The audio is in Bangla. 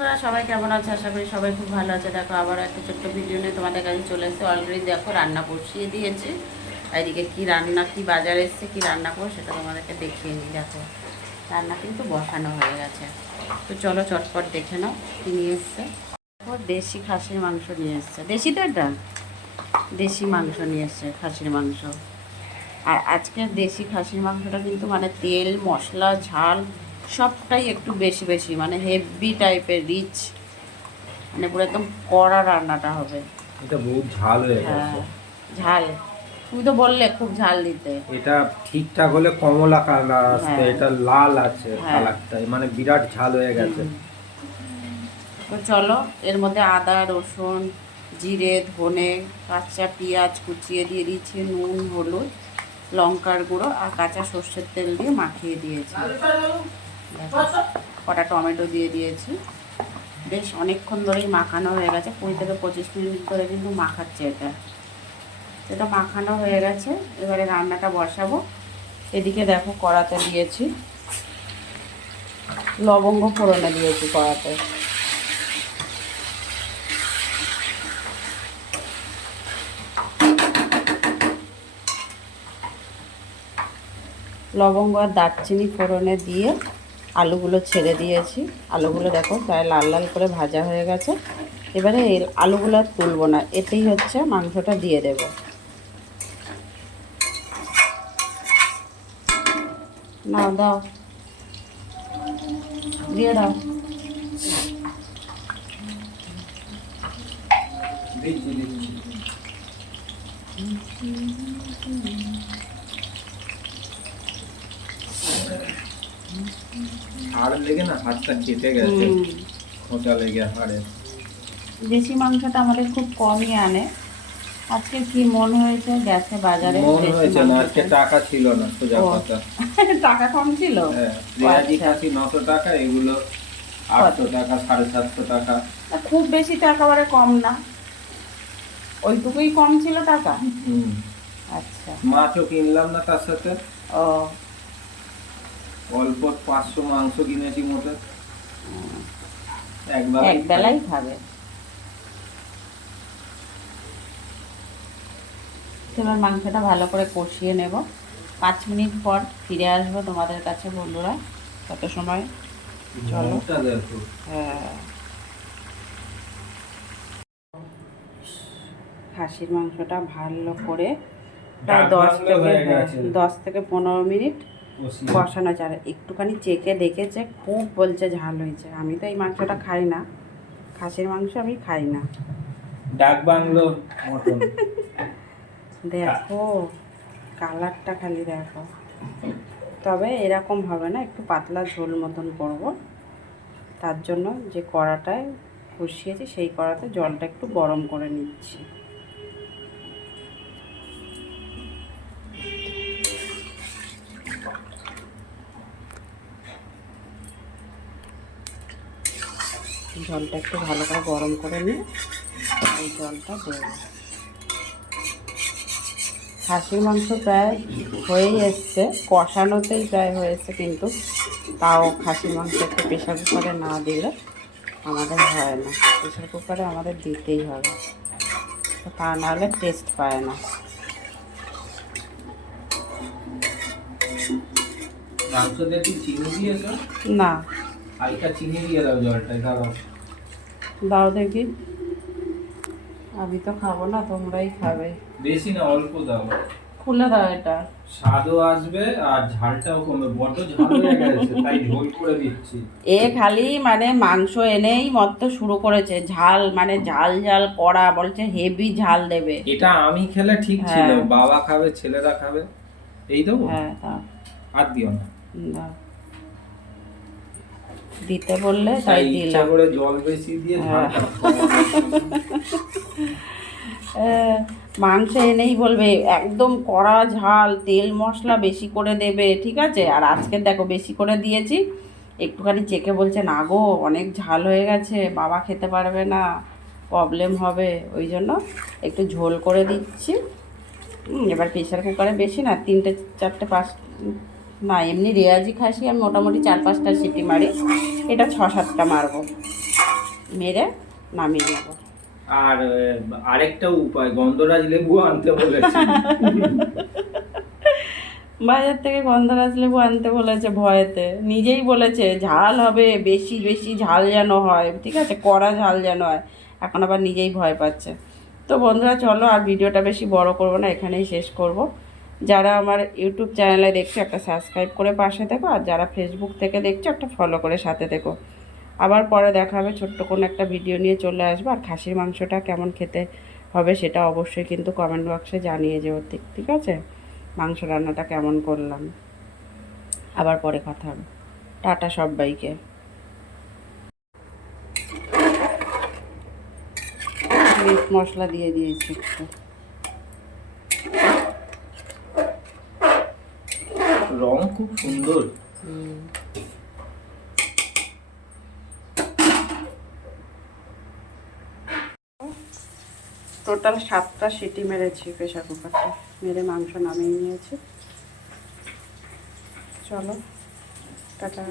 বন্ধুরা সবাই কেমন আছে? আশা করি সবাই খুব ভালো আছে। দেখো আবার একটা ছোট্ট ভিডিও নিয়ে তোমাদের কাছে চলে এসেছে। অলরেডি দেখো রান্না বসিয়ে দিয়েছি। এদিকে কি রান্না, কি বাজার এসছে, কি রান্না করবো সেটা তোমাদেরকে দেখিয়ে নিই। দেখো রান্না কিন্তু বসানো হয়ে গেছে। তো চলো চটপট দেখে নাও কী নিয়ে এসছে। দেশি খাসির মাংস নিয়ে এসছে। দেশি তো এটা দেশি মাংস নিয়ে এসছে, খাসির মাংস। আর আজকের দেশি খাসির মাংসটা কিন্তু মানে তেল মশলা ঝাল সবটাই একটু বেশি বেশি, মানে হেভি টাইপের রিচ, মানে পুরো একদম কড়া রান্নাটা হবে। এটা বহুত ঝাল হয়ে গেছে। হ্যাঁ ঝাল, তুমি তো বললে খুব ঝাল দিতে। এটা ঠিকঠাক হলে কমলা কালার আসতে, হ্যাঁ। এটা লাল আছে হ্যাঁ। কালারটাই, মানে বিরাট ঝাল হয়ে গেছে। তো চলো এর মধ্যে আদা রসুন জিরে ধনে কাঁচা পেঁয়াজ কুচিয়ে দিয়ে দিয়েছি, নুন হলুদ লঙ্কার গুঁড়ো আর কাঁচা সর্ষের তেল দিয়ে মাখিয়ে দিয়েছি। কটা টমেটো দিয়ে দিয়েছি। বেশ অনেকক্ষণ ধরেই মাখানো হয়ে গেছে, 20 থেকে 25 মিনিট ধরে কিন্তু মাখাচ্ছে এটা মাখানো হয়ে গেছে। এবারে রান্নাটা বসাবো। এদিকে দেখো কড়াতে দিয়েছি লবঙ্গ, ফোড়নে দিয়েছি কড়াতে। লবঙ্গ আর দারচিনি ফোড়নে দিয়ে আলুগুলো ছেড়ে দিয়েছি। আলুগুলো দেখো প্রায় লাল লাল করে ভাজা হয়ে গেছে। এবারে এই আলুগুলো আর তুলবো না, এতেই হচ্ছে মাংসটা দিয়ে দেব। না দাও, দিয়ে দাও। হাড় লেগে না হাতটা কেটে গেছে, খোঁচা লেগে হাড়ে। দেশি মাংসটা আমাদের খুব কমই আনে। আজকে কি মন হয়েছে গেছে বাজারে, মন হয়েছে না, আজকে টাকা ছিল না, সোজা কথা। টাকা কম ছিল। হ্যাঁ, পেঁয়াজি খাসি 900 টাকা, এগুলো 800 টাকা 750 টাকা। খুব বেশি তো একেবারে কম না, ওইটুকুই কম ছিল টাকা। আচ্ছা, মাছও কিনলাম না তার সাথে। ও অল্প 500 মাংস কিনেছি মোটে, এক বেলাই খাবে। এবার মাংসটা ভালো করে কষিয়ে নেব। 5 মিনিট পর ফিরে আসবো তোমাদের কাছে বন্ধুরা। কত সময় চলো। হ্যাঁ, খাসির মাংসটা ভালো করে প্রায় 10 থেকে 15 মিনিট কষানো যায়। একটুখানি চেখে দেখেছে, খুব বলছে ঝাল হয়েছে। আমি তো এই মাংসটা খাই না, খাসির মাংস আমি খাই না। ডাক বাংলো মটন। দেখো কালারটা খালি দেখো। তবে এরকম হবে না, একটু পাতলা ঝোল মতন করব। তার জন্য যে কড়াটায় কষিয়েছি সেই কড়াতে জলটা একটু গরম করে নিচ্ছি। জলটা একটু ভালো করে গরম করে নিয়ে এই জলটা দেব। খাসির মাংস প্রায় হয়েই এসছে, কষানোতেই প্রায় হয়েছে, কিন্তু তাও খাসির মাংস একটু প্রেশার কুকারে না দিলে আমাদের হয় না। প্রেশার কুকারে আমাদের দিতেই হবে, তা নাহলে টেস্ট পায় না। মাংস দিয়ে কি চিনি দিয়েছো? না, হালকা চিনি দিয়ে দাও জলটায়, দাও দাও দেখি। আমি তো খাবো না, তোমরাই খাবে। বেশি না, অল্প দাও। খুলে দাও এটা, স্বাদও আসবে আর ঝালটাও কমবে। বড্ড ঝাল হয়ে গেছে, তাই ঝোল করে দিচ্ছি। এ খালি মানে মাংস এনেই মত শুরু করেছে ঝাল, মানে ঝাল ঝাল করা, বলছে হেভি ঝাল দেবে। এটা আমি খেলে ঠিক ছিল, বাবা খাবে ছেলেরা খাবে। এই দেবো? হ্যাঁ দাও। আর দিও না, দাও। দিতে বললে তাই ইচ্ছা দিলাম। করে জল বেশি দিয়ে ঝালটা মাংস এনেই বলবে একদম কড়া ঝাল, তেল মশলা বেশি করে দেবে, ঠিক আছে। আর আজকে দেখো বেশি করে দিয়েছি, একটুখানি চেখে বলছে না গো অনেক ঝাল হয়ে গেছে, বাবা খেতে পারবে না, প্রবলেম হবে, ওই জন্য একটু ঝোল করে দিচ্ছি। এবার প্রেশার কুকারে বেশি না, 3টে 4টে 5 না, এমনি রেয়াজি খাসি আমি মোটামুটি 4-5টা সিটি মারি, এটা 6-7টা মারবো। মেরে নামিয়ে নেবো। আর আরেকটা উপায়, গন্ধরাজ লেবু আনতে বলেছি। বাজার থেকে গন্ধরাজ লেবু আনতে বলেছে ভয়েতে, নিজেই বলেছে ঝাল হবে, বেশি বেশি ঝাল যেন হয়, ঠিক আছে, কড়া ঝাল যেন হয়। এখন আবার নিজেই ভয় পাচ্ছে। তো বন্ধুরা চলো, আর ভিডিওটা বেশি বড় করব না, এখানেই শেষ করব। যারা আমার ইউটিউব চ্যানেলে দেখছো একটা সাবস্ক্রাইব করে পাশে থেকো, আর যারা ফেসবুক থেকে দেখছো একটা ফলো করে সাথে থেকো। আবার পরে দেখা হবে, ছোট্ট কোনো একটা ভিডিও নিয়ে চলে আসবো। আর খাসির মাংসটা কেমন খেতে হবে সেটা অবশ্যই কিন্তু কমেন্ট বক্সে জানিয়ে যেও, ঠিক ঠিক আছে, মাংস রান্নাটা কেমন করলাম। আবার পরে কথা হবে। টাটা সব্বাইকে। মিট মশলা দিয়ে দিয়েছি একটু। রং খুব সুন্দর। টোটাল 7টা সিটি মেরেছি প্রেশার কুকারটা, মেরে মাংস নামিয়ে নিয়েছি। চলো টাটা।